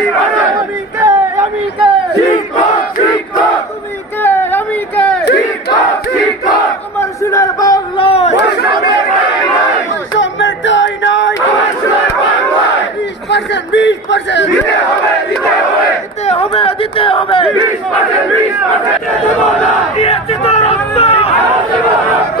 আমি কে আমি কে শিক্ষক শিক্ষক তুমি কে আমি কে শিক্ষক শিক্ষক আমার সোনার বাংলায় বৈষম্যের নাই। বৈষম্যের ঠাঁই নাই আমার সোনার বাংলায় বিশ পার্সেন্ট বিশ পার্সেন্ট। দিতে হবে দিতে হবে। দিতে হবে দিতে হবে বিশ পার্সেন্ট বিশ পার্সেন্ট। দেবো না দিয়েছি তো রক্ত দেব রক্ত।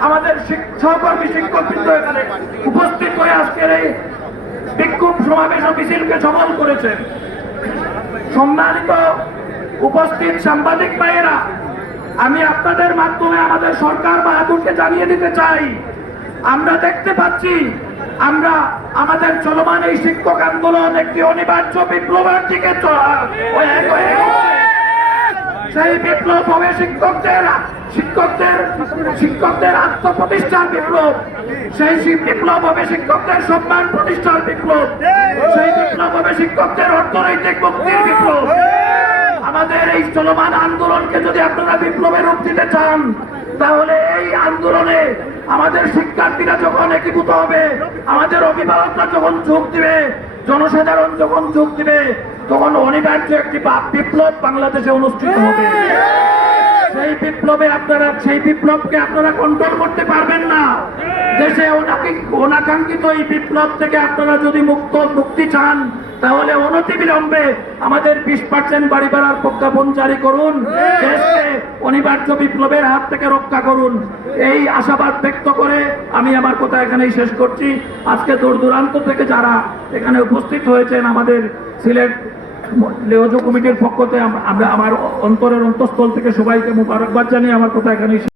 আমাদের সহকর্মী এখানে উপস্থিত হয়ে আজকের এই বিক্ষোভ সমাবেশ মিছিলকে সফল করেছেন সম্মানিত উপস্থিত সাংবাদিক ভাইয়েরা, আমি আপনাদের মাধ্যমে আমাদের সরকার বাহাদুরকে জানিয়ে দিতে চাই আমরা দেখতে পাচ্ছি, আমরা আমাদের চলমান এই শিক্ষক আন্দোলন একটি অনিবার্য বিপ্লবের দিকে। সেই বিপ্লব হবে শিক্ষকদের শিক্ষকদের শিক্ষকদের আত্মপ্রতিষ্ঠার বিপ্লব, সেই বিপ্লব হবে শিক্ষকদের সম্মান প্রতিষ্ঠার বিপ্লব, সেই বিপ্লব হবে শিক্ষকদের অর্থনৈতিক মুক্তির বিপ্লব আমাদের এই চলমান আন্দোলনকে যদি আপনারা বিপ্লবের রূপ দিতে চান, তাহলে আন্দোলনে আমাদের শিক্ষার্থীরা যখন একীভূত হবে আমাদের অভিভাবকরা যখন যোগ দিবে জনসাধারণ যখন যোগ দিবে তখন অনিবার্য একটি বিপ্লব বাংলাদেশে অনুষ্ঠিত হবে। সেই বিপ্লবে আপনারা সেই বিপ্লবকে আপনারা কন্ট্রোল করতে পারবেন না। দেশে অনাকি- অনাকাঙ্ক্ষিত এই বিপ্লব থেকে আপনারা যদি মুক্ত, মুক্তি চান, তাহলে অনতি বিলম্বে আমাদের বিশ পার্সেন্ট বাড়ি ভাড়ার প্রজ্ঞাপন জারি করুন। দেশকে অনিবার্য বিপ্লবের হাত থেকে রক্ষা করুন। এই আশাবাদ ব্যক্ত করে আমি আমার কথা এখানেই শেষ করছি। আজকে দূর দূরান্ত থেকে যারা এখানে উপস্থিত হয়েছেন আমাদের সিলেট লেহজ কমিটির পক্ষ থেকে আম- আমরা আমার অন্তরের অন্তঃস্থল থেকে সবাইকে মুবারকবাদ জানিয়ে আমার কথা এখানেই